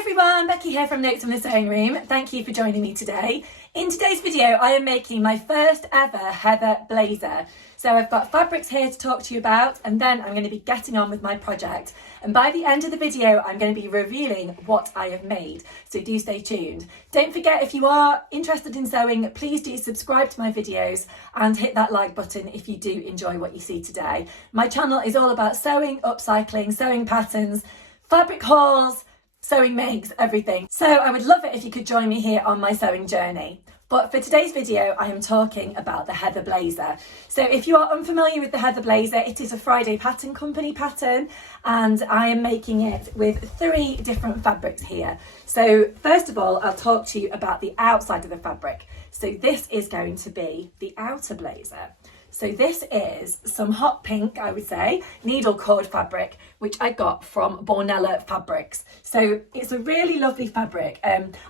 everyone, Becky here from Notes from the Sewing Room. Thank you for joining me today. In today's video, I am making my first ever heather blazer. So I've got fabrics here to talk to you about, and then I'm going to be getting on with my project. And by the end of the video, I'm going to be revealing what I have made. So do stay tuned. Don't forget, if you are interested in sewing, please do subscribe to my videos and hit that like button if you do enjoy what you see today. My channel is all about sewing, upcycling, sewing patterns, fabric hauls, sewing makes, everything. So I would love it if you could join me here on my sewing journey. But for today's video, I am talking about the Heather Blazer. So if you are unfamiliar with the Heather Blazer, it is a Friday Pattern Company pattern, and I am making it with 3 different fabrics here. So first of all, I'll talk to you about the outside of the fabric. So this is going to be the outer blazer. So this is some hot pink, I would say, needle cord fabric, which I got from Bornella Fabrics. So it's a really lovely fabric.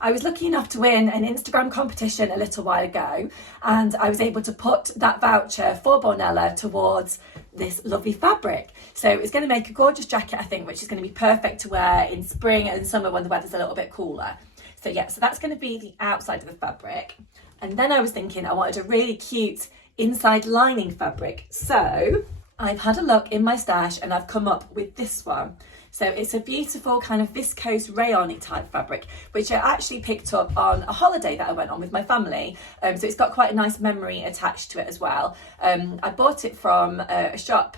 I was lucky enough to win an Instagram competition a little while ago, and I was able to put that voucher for Bornella towards this lovely fabric. So it's going to make a gorgeous jacket, I think, which is going to be perfect to wear in spring and summer when the weather's a little bit cooler. So yeah, so that's going to be the outside of the fabric. And then I was thinking I wanted a really cute inside lining fabric. So I've had a look in my stash and I've come up with this one. So it's a beautiful kind of viscose rayon-y type fabric, which I actually picked up on a holiday that I went on with my family. So it's got quite a nice memory attached to it as well. I bought it from a shop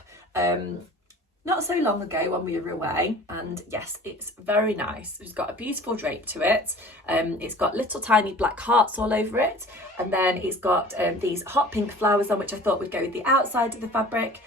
not so long ago when we were away, and yes, it's very nice. It's got a beautiful drape to it. It's got little tiny black hearts all over it, and then it's got these hot pink flowers on, which I thought would go with the outside of the fabric,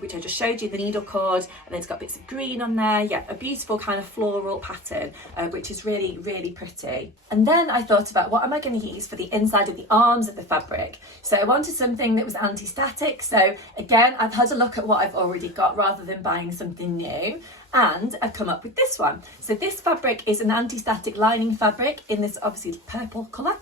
which I just showed you, the needle cord, and then it's got bits of green on there. Yeah, a beautiful kind of floral pattern, which is really, really pretty. And then I thought about what am I going to use for the inside of the arms of the fabric. So I wanted something that was anti-static. So again, I've had a look at what I've already got rather than buying something new, and I've come up with this one. So this fabric is an anti-static lining fabric in this obviously purple colour,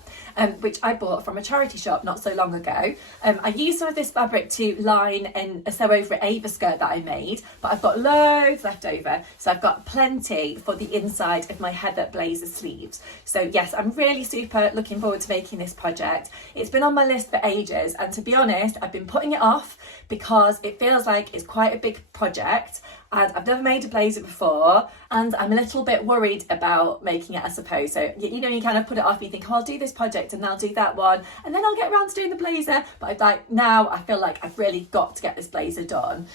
which I bought from a charity shop not so long ago. I used some of this fabric to line a sew over Ava skirt that I made, but I've got loads left over, so I've got plenty for the inside of my Heather Blazer sleeves. So yes, I'm really super looking forward to making this project. It's been on my list for ages, and to be honest, I've been putting it off because it feels like it's quite a big project, and I've never made a blazer before, and I'm a little bit worried about making it, I suppose. So, you know, you kind of put it off, you think, oh, I'll do this project and I'll do that one, and then I'll get around to doing the blazer. But I'm like, now I feel like I've really got to get this blazer done.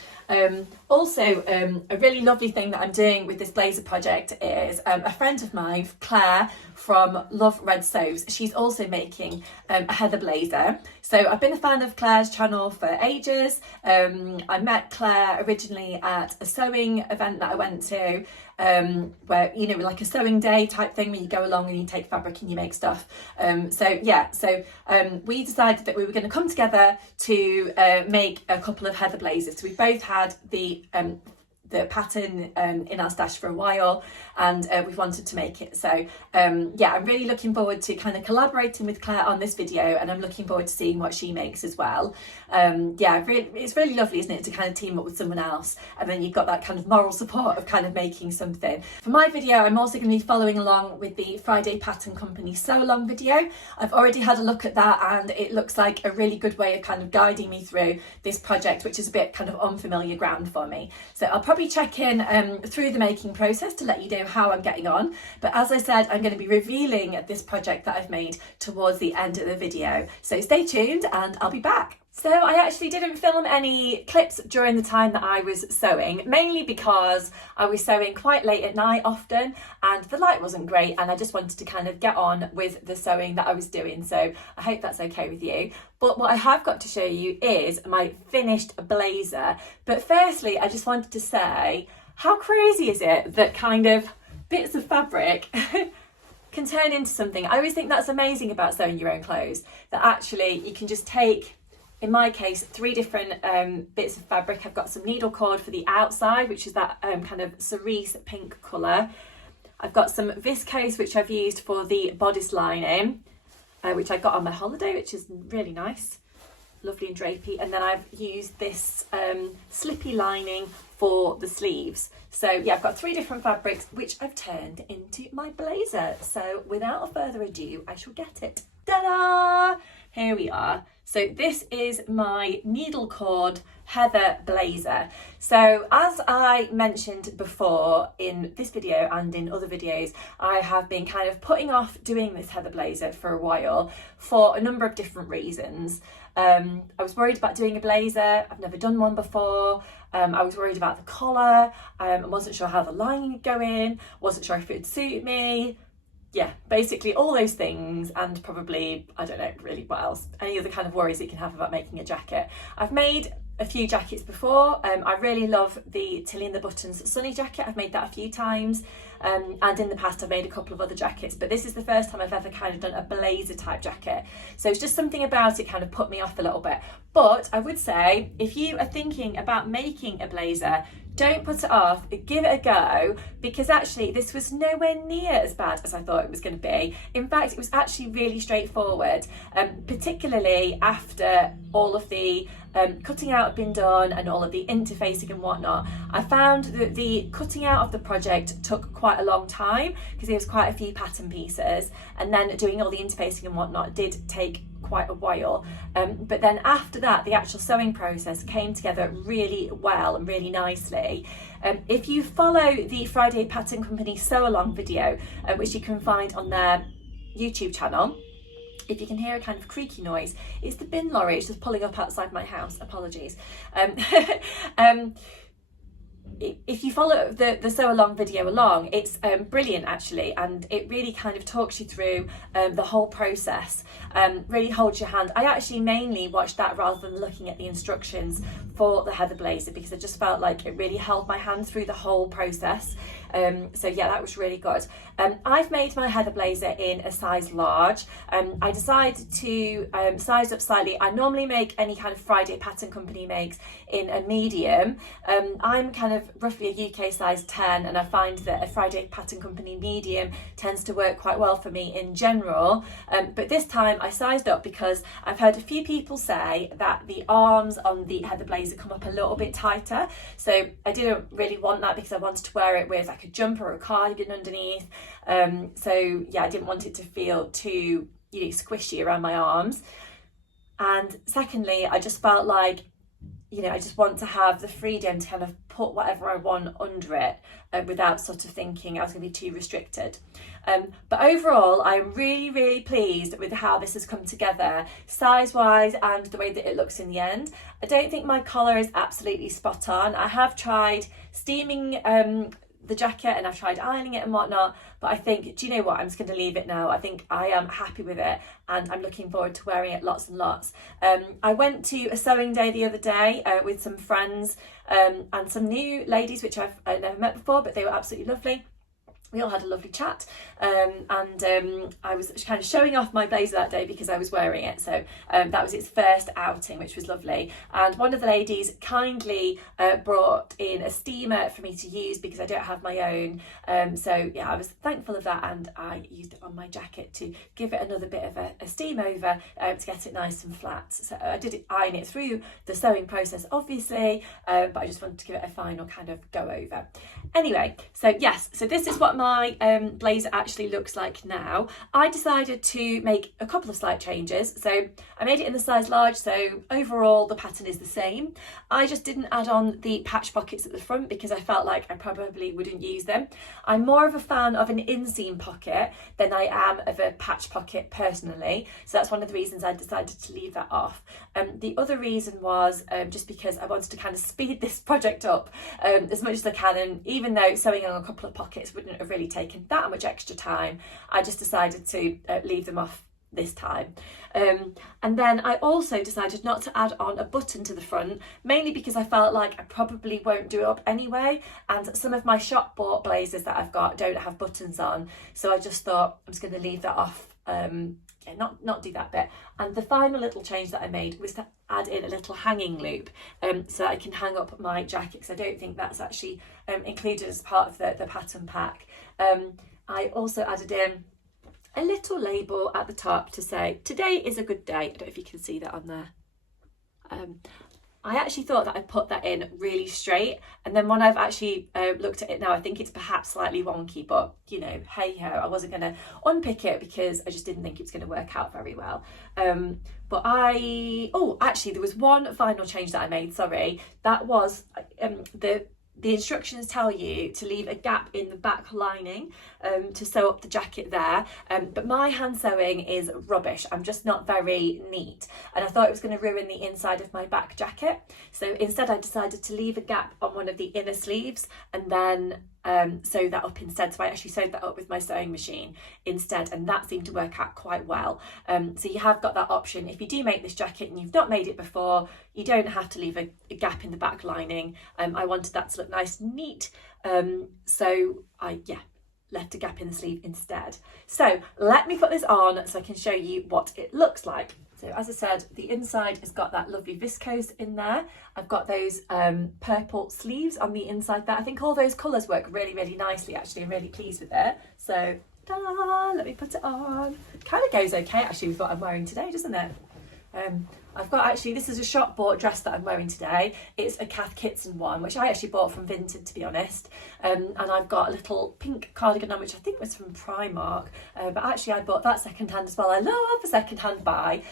Also, a really lovely thing that I'm doing with this blazer project is a friend of mine, Claire from Love Red Sews. She's also making a Heather Blazer. So I've been a fan of Claire's channel for ages. I met Claire originally at a sewing event that I went to, where, you know, like a sewing day type thing where you go along and you take fabric and you make stuff. So we decided that we were going to come together to make a couple of Heather Blazers. So we both had the pattern in our stash for a while, and we've wanted to make it. So yeah, I'm really looking forward to kind of collaborating with Claire on this video, and I'm looking forward to seeing what she makes as well. Yeah, it's really lovely, isn't it, to kind of team up with someone else, and then you've got that kind of moral support of kind of making something. For my video, I'm also going to be following along with the Friday Pattern Company sew along video. I've already had a look at that, and it looks like a really good way of kind of guiding me through this project, which is a bit kind of unfamiliar ground for me. So I'll probably check in through the making process to let you know how I'm getting on. But as I said, I'm going to be revealing this project that I've made towards the end of the video. So stay tuned and I'll be back. So I actually didn't film any clips during the time that I was sewing, mainly because I was sewing quite late at night often, and the light wasn't great, and I just wanted to kind of get on with the sewing that I was doing. So I hope that's okay with you. But what I have got to show you is my finished blazer. But firstly, I just wanted to say, how crazy is it that kind of bits of fabric can turn into something? I always think that's amazing about sewing your own clothes, that actually you can just take, in my case, 3 different bits of fabric. I've got some needle cord for the outside, which is that kind of cerise pink colour. I've got some viscose, which I've used for the bodice lining, which I got on my holiday, which is really nice, lovely and drapey. And then I've used this slippy lining for the sleeves. So yeah, I've got 3 different fabrics which I've turned into my blazer. So without further ado, I shall get it. Ta-da! Here we are. So this is my needle cord heather blazer. So as I mentioned before in this video and in other videos, I have been kind of putting off doing this heather blazer for a while for a number of different reasons. I was worried about doing a blazer. I've never done one before. I was worried about the collar. I wasn't sure how the lining would go in. Wasn't sure if it would suit me. Yeah, basically all those things, and probably, I don't know really what else, any other kind of worries that you can have about making a jacket. I've made a few jackets before. I really love the Tilly and the Buttons Sunny jacket. I've made that a few times, and in the past I've made a couple of other jackets, but this is the first time I've ever kind of done a blazer type jacket. So it's just something about it kind of put me off a little bit. But I would say, if you are thinking about making a blazer, don't put it off, give it a go, because actually this was nowhere near as bad as I thought it was going to be. In fact, it was actually really straightforward, particularly after all of the cutting out had been done and all of the interfacing and whatnot. I found that the cutting out of the project took quite a long time because there was quite a few pattern pieces, and then doing all the interfacing and whatnot did take quite a while, but then after that the actual sewing process came together really well and really nicely. If you follow the Friday Pattern Company sew along video, which you can find on their YouTube channel, if you can hear a kind of creaky noise, it's the bin lorry. It's just pulling up outside my house, apologies. If you follow the sew along video along, it's brilliant actually, and it really kind of talks you through the whole process, really holds your hand. I actually mainly watched that rather than looking at the instructions for the heather blazer, because I just felt like it really held my hand through the whole process. So yeah, that was really good. I've made my heather blazer in a size large. I decided to size up slightly. I normally make any kind of Friday Pattern Company makes in a medium. I'm kind of roughly a UK size 10, and I find that a Friday Pattern Company medium tends to work quite well for me in general. But this time I sized up because I've heard a few people say that the arms on the heather blazer come up a little bit tighter. So I didn't really want that because I wanted to wear it with like a jumper or a cardigan underneath. So yeah, I didn't want it to feel too, you know, squishy around my arms. And secondly, I just felt like, you know, I just want to have the freedom to kind of put whatever I want under it without sort of thinking I was going to be too restricted. But overall, I'm really, really pleased with how this has come together, size-wise and the way that it looks in the end. I don't think my collar is absolutely spot on. I have tried steaming the jacket and I've tried ironing it and whatnot, but I think, do you know what, I'm just going to leave it now. I think I am happy with it and I'm looking forward to wearing it lots and lots. I went to a sewing day the other day with some friends and some new ladies which I've never met before, but they were absolutely lovely. We all had a lovely chat, and I was kind of showing off my blazer that day because I was wearing it. So that was its first outing, which was lovely. And one of the ladies kindly brought in a steamer for me to use because I don't have my own. So yeah, I was thankful of that, and I used it on my jacket to give it another bit of a steam over to get it nice and flat. So I did iron it through the sewing process, obviously, but I just wanted to give it a final kind of go over. Anyway, so yes, so this is what my blazer actually looks like now. I decided to make a couple of slight changes. So I made it in the size large, so overall the pattern is the same. I just didn't add on the patch pockets at the front because I felt like I probably wouldn't use them. I'm more of a fan of an inseam pocket than I am of a patch pocket personally, so that's one of the reasons I decided to leave that off. The other reason was just because I wanted to kind of speed this project up as much as I can, and even though sewing on a couple of pockets wouldn't have really taken that much extra time, I just decided to leave them off this time. And then I also decided not to add on a button to the front, mainly because I felt like I probably won't do it up anyway, and some of my shop bought blazers that I've got don't have buttons on, so I just thought I'm just going to leave that off. Yeah, not do that bit. And the final little change that I made was to add in a little hanging loop so I can hang up my jacket, because I don't think that's actually included as part of the pattern pack. I also added in a little label at the top to say today is a good day. I don't know if you can see that on there. I actually thought that I put that in really straight, and then when I've actually looked at it now, I think it's perhaps slightly wonky, but you know, hey ho, I wasn't going to unpick it because I just didn't think it was going to work out very well. But actually there was one final change that I made, sorry, that was the instructions tell you to leave a gap in the back lining to sew up the jacket there, but my hand sewing is rubbish. I'm just not very neat, and I thought it was going to ruin the inside of my back jacket. So instead I decided to leave a gap on one of the inner sleeves and then sew that up instead. So I actually sewed that up with my sewing machine instead, and that seemed to work out quite well. So you have got that option. If you do make this jacket and you've not made it before, you don't have to leave a gap in the back lining. I wanted that to look nice and neat, so I left a gap in the sleeve instead. So let me put this on so I can show you what it looks like. So as I said, the inside has got that lovely viscose in there. I've got those purple sleeves on the inside there. I think all those colours work really, really nicely, actually. I'm really pleased with it. So, ta-da, let me put it on. Kind of goes okay, actually, with what I'm wearing today, doesn't it? I've got, actually, this is a shop bought dress that I'm wearing today. It's a Cath Kidston one, which I actually bought from Vinted, to be honest. And I've got a little pink cardigan on, which I think was from Primark. But actually, I bought that secondhand as well. I love a secondhand buy.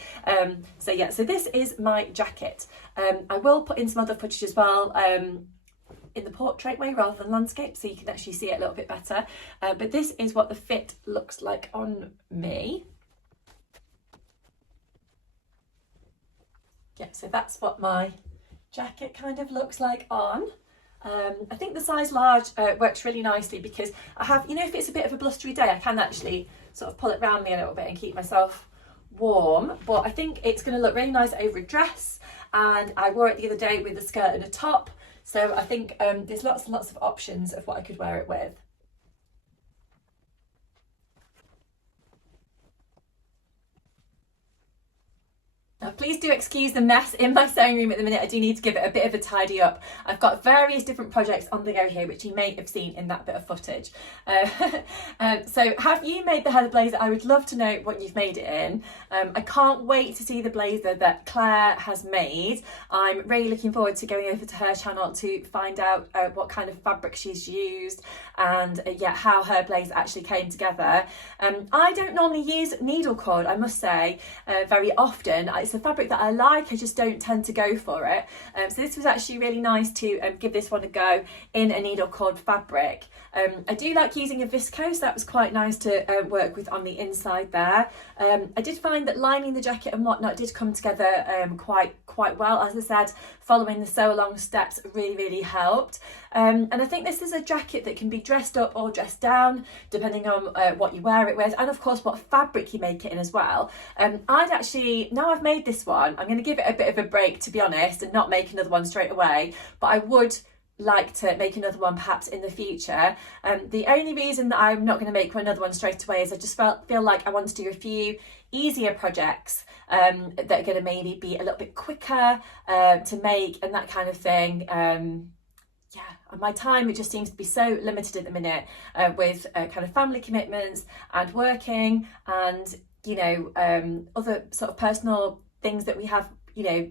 So this is my jacket. I will put in some other footage as well. In the portrait way rather than landscape, so you can actually see it a little bit better. But this is what the fit looks like on me. Yeah, so that's what my jacket kind of looks like on. I think the size large works really nicely because I have, you know, if it's a bit of a blustery day, I can actually sort of pull it around me a little bit and keep myself warm. But I think it's going to look really nice over a dress, and I wore it the other day with a skirt and a top. So I think there's lots and lots of options of what I could wear it with. Now, please do excuse the mess in my sewing room at the minute. I do need to give it a bit of a tidy up. I've got various different projects on the go here, which you may have seen in that bit of footage. So have you made the Heather blazer? I would love to know what you've made it in. I can't wait to see the blazer that Claire has made. I'm really looking forward to going over to her channel to find out what kind of fabric she's used and how her blazer actually came together. I don't normally use needle cord, I must say, very often. It's a fabric that I like, I just don't tend to go for it. So this was actually really nice to give this one a go in a needle cord fabric. I do like using a viscose. That was quite nice to work with on the inside there. I did find that lining the jacket and whatnot did come together quite well. As I said, following the sew along steps really helped. And I think this is a jacket that can be dressed up or dressed down depending on what you wear it with, and of course what fabric you make it in as well. I'd actually, now I've made this one, I'm going to give it a bit of a break, to be honest, and not make another one straight away, but I would like to make another one perhaps in the future. The only reason that I'm not going to make another one straight away is I just feel like I want to do a few easier projects that are going to maybe be a little bit quicker to make and that kind of thing. And my time, it just seems to be so limited at the minute with kind of family commitments and working and, you know, other sort of personal things that we have, you know,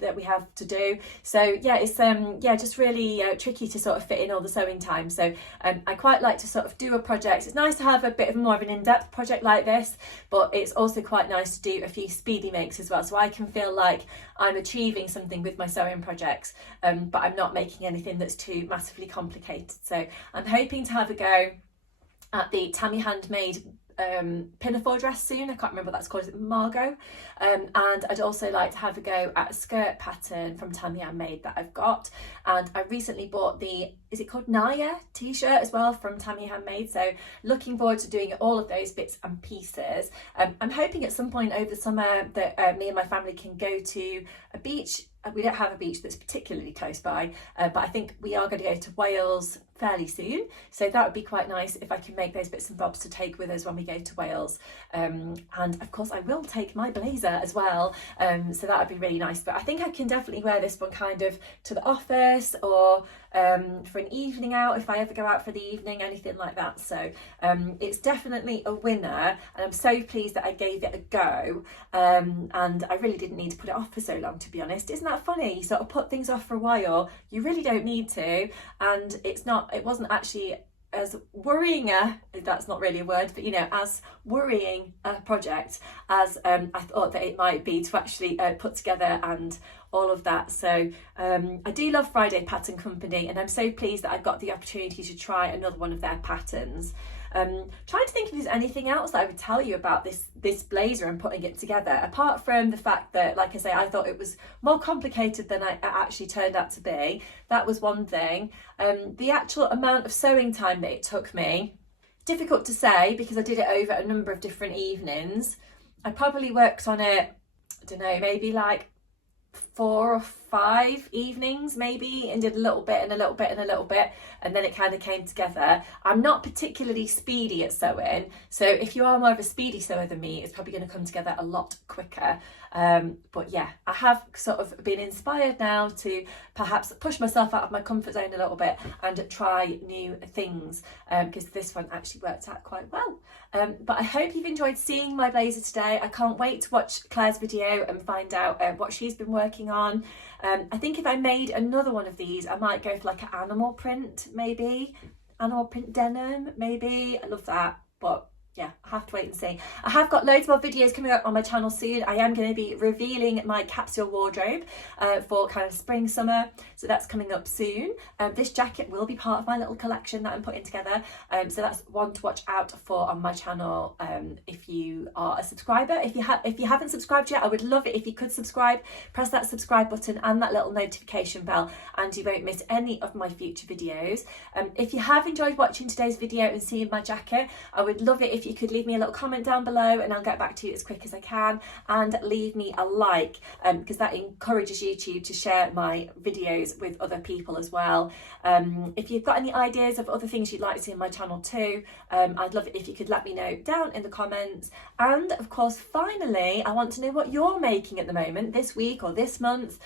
that we have to do. So it's just really tricky to sort of fit in all the sewing time. So I quite like to sort of do a project. It's nice to have a bit of more of an in-depth project like this, but it's also quite nice to do a few speedy makes as well, so I can feel like I'm achieving something with my sewing projects, but I'm not making anything that's too massively complicated. So I'm hoping to have a go at the Tammy Handmade pinafore dress soon. I can't remember what that's called. Is it Margot? And I'd also like to have a go at a skirt pattern from Tammy Handmade that I've got. And I recently bought the, is it called Naya t-shirt as well from Tammy Handmade. So looking forward to doing all of those bits and pieces. I'm hoping at some point over the summer that me and my family can go to a beach. We don't have a beach that's particularly close by, but I think we are going to go to Wales fairly soon. So that would be quite nice if I can make those bits and bobs to take with us when we go to Wales. And of course I will take my blazer as well. So that would be really nice. But I think I can definitely wear this one kind of to the office or for an evening out if I ever go out for the evening, anything like that. So it's definitely a winner, and I'm so pleased that I gave it a go, and I really didn't need to put it off for so long, to be honest. Isn't that funny? You sort of put things off for a while, you really don't need to, and it wasn't actually as worrying that's not really a word, but as worrying a project as I thought that it might be to actually put together and all of that. So I do love Friday Pattern Company, and I'm so pleased that I got the opportunity to try another one of their patterns. Trying to think if there's anything else that I would tell you about this blazer and putting it together, apart from the fact that, like I say, I thought it was more complicated than it actually turned out to be. That was one thing. The actual amount of sewing time that it took me, difficult to say because I did it over a number of different evenings. I probably worked on it, I don't know, maybe like 4 or 5 evenings maybe, and did a little bit and a little bit and a little bit, and then it kind of came together. I'm not particularly speedy at sewing, so if you are more of a speedy sewer than me, it's probably going to come together a lot quicker. But yeah, I have sort of been inspired now to perhaps push myself out of my comfort zone a little bit and try new things, because this one actually worked out quite well. But I hope you've enjoyed seeing my blazer today. I can't wait to watch Claire's video and find out what she's been working on. I think if I made another one of these, I might go for like an animal print, maybe. Animal print denim, maybe. I love that, but yeah, I have to wait and see. I have got loads more videos coming up on my channel soon. I am going to be revealing my capsule wardrobe for kind of spring, summer. So that's coming up soon. This jacket will be part of my little collection that I'm putting together. So that's one to watch out for on my channel. If you are a subscriber, if you haven't subscribed yet, I would love it if you could subscribe. Press that subscribe button and that little notification bell, and you won't miss any of my future videos. If you have enjoyed watching today's video and seeing my jacket, I would love it if you could leave me a little comment down below, and I'll get back to you as quick as I can, and leave me a like, because that encourages YouTube to share my videos with other people as well. If you've got any ideas of other things you'd like to see on my channel too, I'd love it if you could let me know down in the comments. And of course, finally, I want to know what you're making at the moment, this week or this month,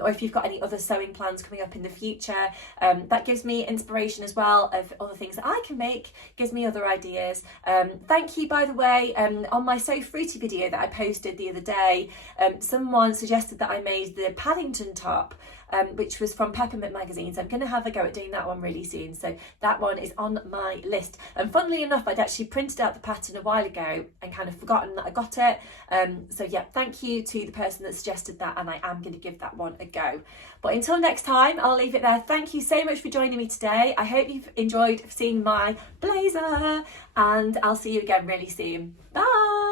or if you've got any other sewing plans coming up in the future. That gives me inspiration as well of other things that I can make, gives me other ideas. Thank you, by the way, on my So Fruity video that I posted the other day, someone suggested that I made the Paddington top, which was from Peppermint magazine. So I'm going to have a go at doing that one really soon. So that one is on my list. And funnily enough, I'd actually printed out the pattern a while ago and kind of forgotten that I got it. So yeah, thank you to the person that suggested that, and I am going to give that one a go. But until next time, I'll leave it there. Thank you so much for joining me today. I hope you've enjoyed seeing my blazer, and I'll see you again really soon. Bye!